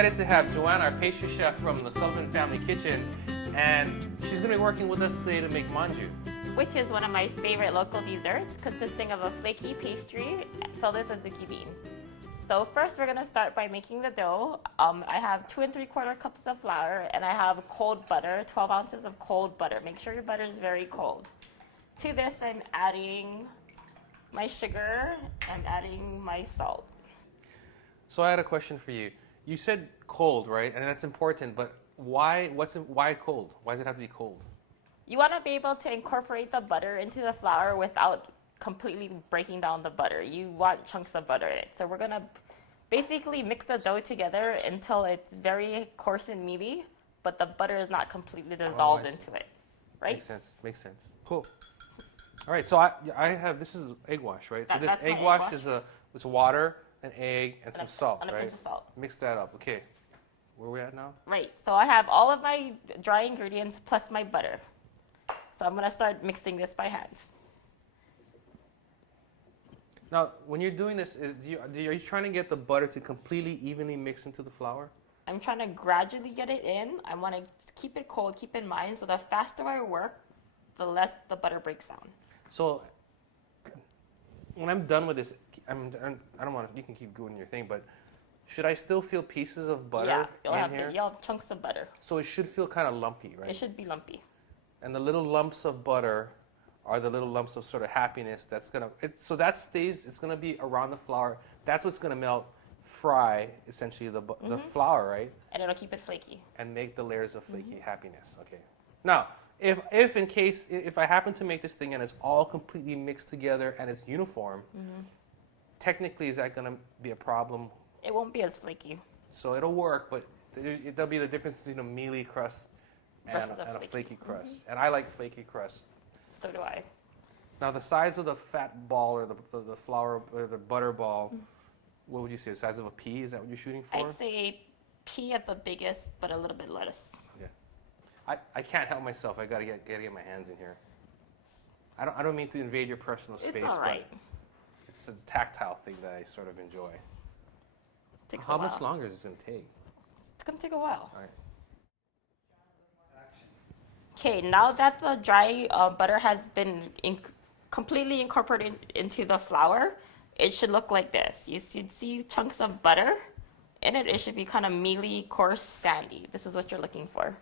excited to have Joanna, our pastry chef from the Sullivan Family Kitchen, and she's going to be working with us today to make manju. Which is one of my favorite local desserts, consisting of a flaky pastry filled with azuki beans. So first we're going to start by making the dough. I have 2 3/4 cups of flour, and I have cold butter, 12 ounces of cold butter. Make sure your butter is very cold. To this I'm adding my sugar, I'm adding my salt. So I had a question for you. You said cold, right? And that's important, but why cold? Why does it have to be cold? You want to be able to incorporate the butter into the flour without completely breaking down the butter. You want chunks of butter in it. So we're going to basically mix the dough together until it's very coarse and mealy, but the butter is not completely dissolved into it, right? Makes sense. Makes sense. Cool. All right, so I have, this is egg wash, right? So this That's my egg egg wash wash. is water, an egg, and some salt, and a right? pinch of salt. Mix that up. Okay. Where are we at now? Right, so I have all of my dry ingredients plus my butter. So I'm going to start mixing this by hand. Now, when you're doing this, are you trying to get the butter to completely evenly mix into the flour? I'm trying to gradually get it in. I want to just keep it cold, keep in mind, so the faster I work, the less the butter breaks down. So when I'm done with this, I don't want to, you can keep doing your thing, but should I still feel pieces of butter in here? You'll have chunks of butter. So it should feel kind of lumpy, right? It should be lumpy. And the little lumps of butter are the little lumps of sort of happiness that's going to, so that stays, it's going to be around the flour. That's what's going to melt, fry, essentially, the flour, right? And it'll keep it flaky. And make the layers of flaky happiness, okay. Now, if I happen to make this thing and it's all completely mixed together and it's uniform, technically, is that going to be a problem? It won't be as flaky. So it'll work, but there'll be the difference between a mealy crust and a flaky crust. And I like flaky crust. So do I. Now, the size of the fat ball or the flour or the butter ball, what would you say, the size of a pea? Is that what you're shooting for? I'd say pea at the biggest, but a little bit less. Yeah. I can't help myself. I gotta get my hands in here. I don't mean to invade your personal space, It's all right. but it's a tactile thing that I sort of enjoy. Takes How a while. much longer is this gonna take? It's gonna take a while. All right. Okay, now that the dry butter has been completely incorporated into the flour, it should look like this. You should see chunks of butter in it. It should be kind of mealy, coarse, sandy. This is what you're looking for.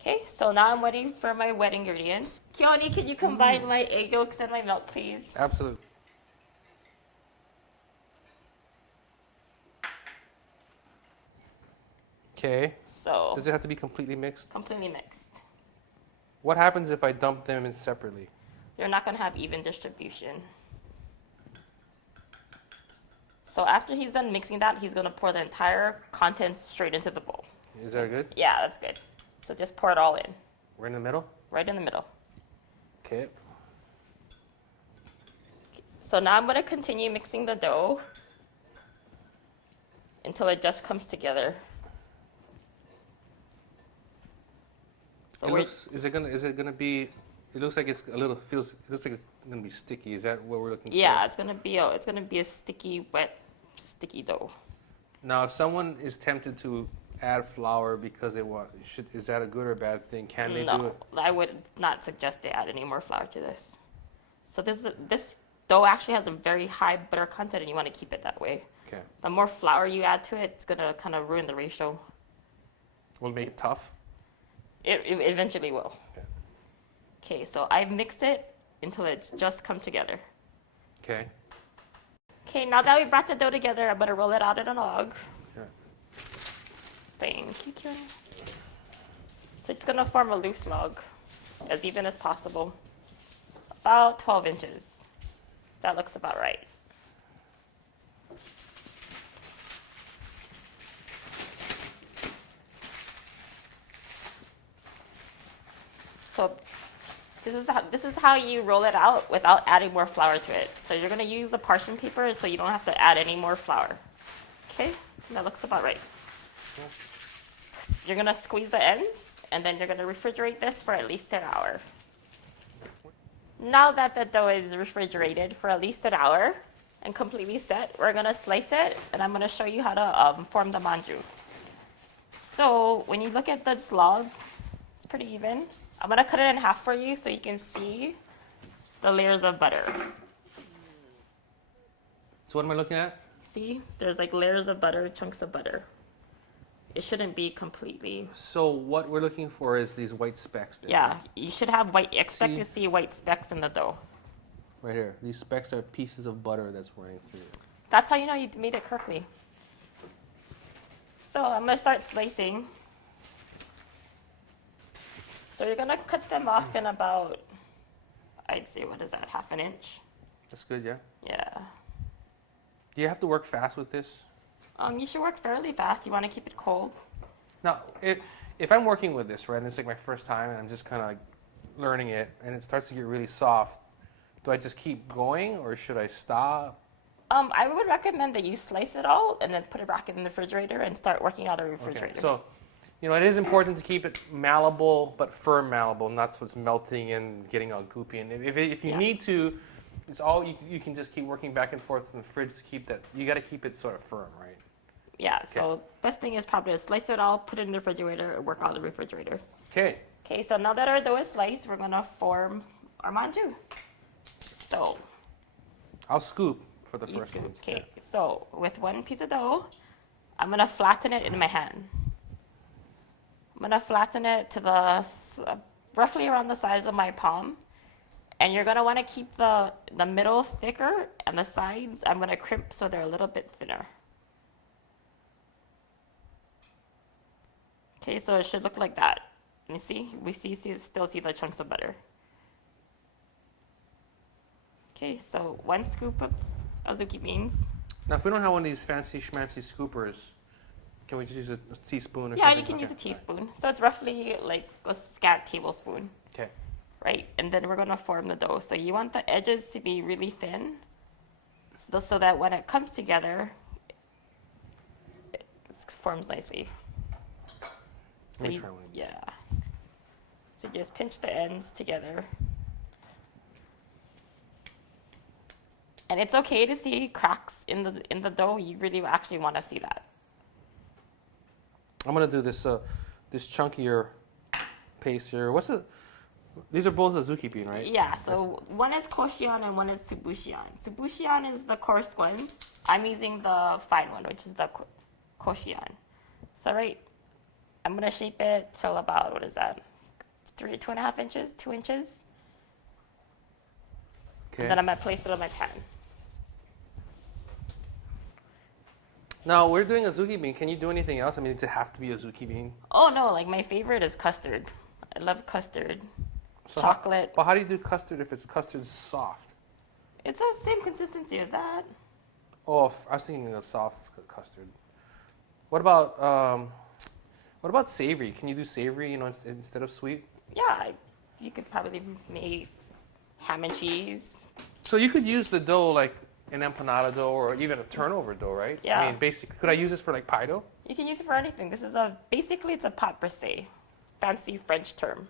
Okay, so now I'm waiting for my wet ingredients. Keone, can you combine my egg yolks and my milk, please? Absolutely. Okay. So, Does it have to be completely mixed? completely mixed. What happens if I dump them in separately? You're not going to have even distribution. So after he's done mixing that, he's going to pour the entire contents straight into the bowl. Is that good? Yeah, that's good. So just pour it all in, We're in the middle? right in the middle. Okay. So now I'm going to continue mixing the dough until it just comes together. So Is it gonna be, it looks like it's a little, it looks like it's gonna be sticky. Is that what we're looking for? yeah, it's gonna be a sticky, wet, sticky dough. Now, if someone is tempted to add flour because they want, is that a good or bad thing? Can they do No, it? I would not suggest they add any more flour to this. So this dough actually has a very high butter content, and you want to keep it that way. Okay. The more flour you add to it, it's gonna kind of ruin the ratio. Will it make it tough? It eventually will. Okay. Okay, so I've mixed it until it's just come together. Okay. Okay, now that we brought the dough together, I'm gonna roll it out in a log. Yeah. Thank you, Kieran. So it's gonna form a loose log, as even as possible. About 12 inches. That looks about right. So this is how you roll it out without adding more flour to it. So you're gonna use the parchment paper so you don't have to add any more flour. Okay, that looks about right. You're gonna squeeze the ends, and then you're gonna refrigerate this for at least an hour. Now that the dough is refrigerated for at least an hour, and completely set, we're gonna slice it, and I'm gonna show you how to form the manju. So when you look at this log, it's pretty even. I'm gonna cut it in half for you so you can see the layers of butter. So what am I looking at? See, there's like layers of butter, chunks of butter. It shouldn't be completely. So what we're looking for is these white specks there. Yeah, Right, you should have white. Expect See? to see white specks in the dough. right here. These specks are pieces of butter that's running through it. That's how you know you made it correctly. So I'm gonna start slicing. So you're gonna cut them off in about, I'd say, what is that, half an inch? That's good, yeah? Yeah. Do you have to work fast with this? You should work fairly fast. You want to keep it cold. Now, if I'm working with this, right, and it's like my first time and I'm just kind of like learning it and it starts to get really soft, do I just keep going or should I stop? I would recommend that you slice it all and then put it back in the refrigerator and start working out of the refrigerator. Okay, so, you know, it is important to keep it malleable, but firm malleable, not so it's melting and getting all goopy. And if you Yeah. need to, it's all, you can just keep working back and forth in the fridge to keep that, you got to keep it sort of firm, right? Yeah, so best thing is probably to slice it all, put it in the refrigerator, and work out of the refrigerator. Okay. Okay, so now that our dough is sliced, we're gonna form our manju. So, I'll scoop for the you first scoop. one. Okay, so with one piece of dough, I'm gonna flatten it in my hand. I'm gonna flatten it to roughly around the size of my palm. And you're gonna wanna keep the middle thicker and the sides, I'm gonna crimp so they're a little bit thinner. Okay, so it should look like that. You see, still see the chunks of butter. Okay, so 1 scoop of azuki beans. Now, if we don't have one of these fancy schmancy scoopers, can we just use a teaspoon or Yeah, something? you can Okay. use a teaspoon. So it's roughly like a scant tablespoon, Okay. right? And then we're gonna form the dough. So you want the edges to be really thin, so that when it comes together, it forms nicely. So Let me try one of these. yeah. So just pinch the ends together. And it's okay to see cracks in the dough. You really actually want to see that. I'm gonna do this this chunkier paste here. These are both azuki bean, right? Yeah, so one is koshian and one is tsubushian. Tsubushian is the coarse one. I'm using the fine one, which is the koshian. So I'm gonna shape it till about, what is that? 2.5 inches, 2 inches. Okay. And then I'm gonna place it on my pan. Now we're doing azuki bean. Can you do anything else? I mean, does it have to be azuki bean? Oh no, like my favorite is custard. I love custard. So Chocolate. But how do you do custard if it's custard soft? It's the same consistency as that. Oh, I was thinking of soft custard. What about savory? Can you do savory? You know, instead of sweet. Yeah, you could probably make ham and cheese. So you could use the dough like an empanada dough or even a turnover dough, right? Yeah. I mean, basically, could I use this for like pie dough? You can use it for anything. This is basically it's a pâte brisée, fancy French term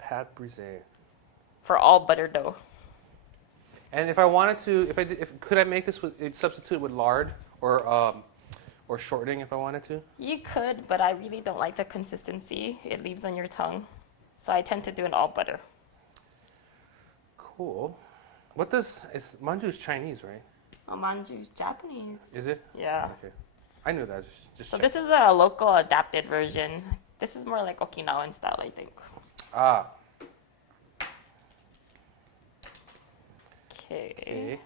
Pâte brisée. for all butter dough. And if I wanted to, could I make this substitute with lard or shortening if I wanted to? You could, but I really don't like the consistency it leaves on your tongue, so I tend to do an all butter. Cool. Manju's Chinese, right? Oh, manju's Japanese. Is it? Yeah. Okay. I knew that. Just So check. this is a local adapted version. This is more like Okinawan style, I think. Ah. Okay.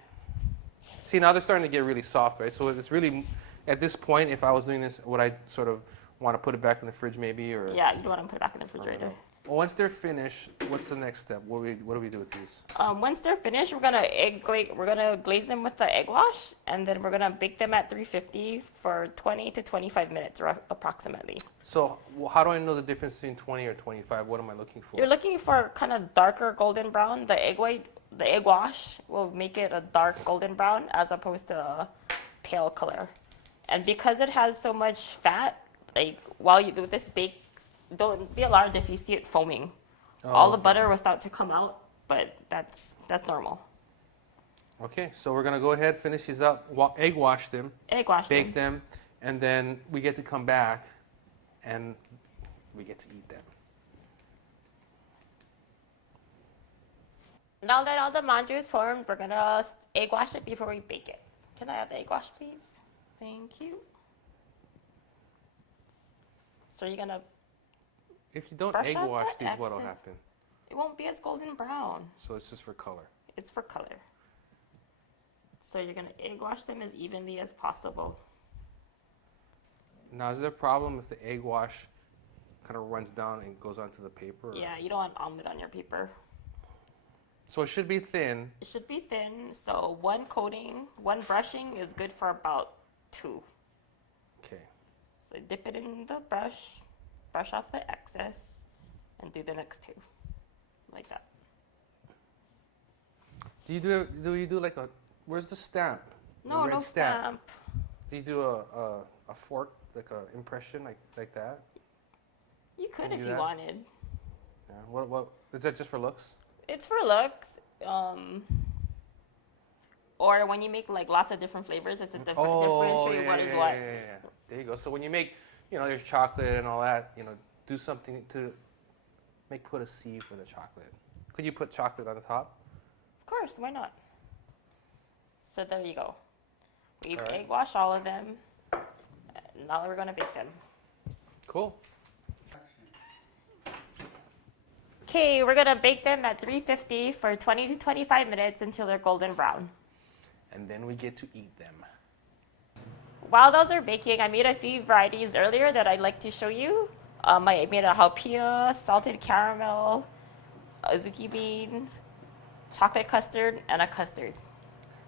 See, now they're starting to get really soft, right? So it's really, at this point, if I was doing this, would I sort of want to put it back in the fridge maybe? Or Yeah, you don't want to put it back in the refrigerator. Well, once they're finished, what's the next step? What do we do with these? Once they're finished, we're gonna glaze them with the egg wash, and then we're gonna bake them at 350 for 20 to 25 minutes, approximately. So how do I know the difference between 20 or 25? What am I looking for? You're looking for kind of darker golden brown. The egg wash will make it a dark golden brown as opposed to a pale color. And because it has so much fat, like while you do this bake, don't be alarmed if you see it foaming. Oh, All the okay. butter will start to come out, but that's normal. Okay, so we're gonna go ahead, finish these up, egg wash them, Egg wash bake them, and then we get to come back and we get to eat them. Now that all the manju is formed, we're gonna egg wash it before we bake it. Can I have the egg wash, please? Thank you. So you're gonna, If you don't Brush egg out wash the these, what'll excess. happen? it won't be as golden brown. So it's just for color. It's for color. So you're gonna egg wash them as evenly as possible. Now, is there a problem if the egg wash kind of runs down and goes onto the paper? Or- Yeah, you don't want omelet on your paper. So it should be thin. It should be thin, so one coating, one brushing is good for about 2. Okay. So dip it in the brush, brush off the excess, and do the next 2, like that. Do you do like a, where's the stamp? The No, red no stamp. Do you do a fork, like a impression like that? You could Can you if do you that? wanted. Yeah. What is that just for looks? It's for looks. Or when you make like lots of different flavors, it's a differentiate what is what. Yeah. There you go. So when you make, there's chocolate and all that, do something to put a C for the chocolate. Could you put chocolate on the top? Of course, why not? So there you go. We've All right. egg washed all of them. Now we're gonna bake them. Cool. Okay, we're gonna bake them at 350 for 20 to 25 minutes until they're golden brown. And then we get to eat them. While those are baking, I made a few varieties earlier that I'd like to show you. I made a jalapeno, salted caramel, a zucchini bean, chocolate custard, and a custard.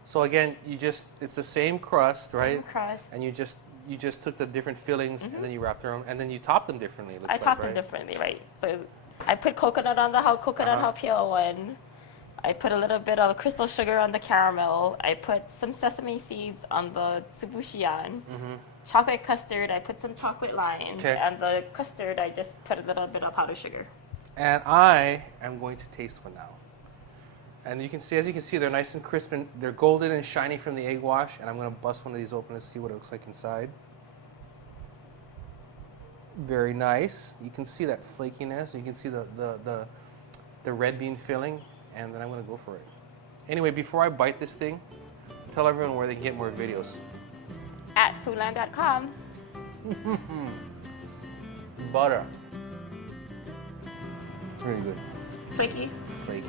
So again, it's the same crust, right? Same crust. And you just took the different fillings and then you wrapped them, and then you topped them differently. It looks I like, topped them right? differently, right? So I put coconut on the coconut jalapeno one. I put a little bit of crystal sugar on the caramel. I put some sesame seeds on the tsubushian. Chocolate custard, I put some chocolate lines. Okay. And the custard, I just put a little bit of powdered sugar. And I am going to taste one now. And as you can see, they're nice and crisp and they're golden and shiny from the egg wash. And I'm going to bust one of these open to see what it looks like inside. Very nice. You can see that flakiness. You can see the red bean filling. And then I'm going to go for it. Anyway, before I bite this thing, tell everyone where they can get more videos. At foodland.com. Butter. Really good. Flaky. Flaky.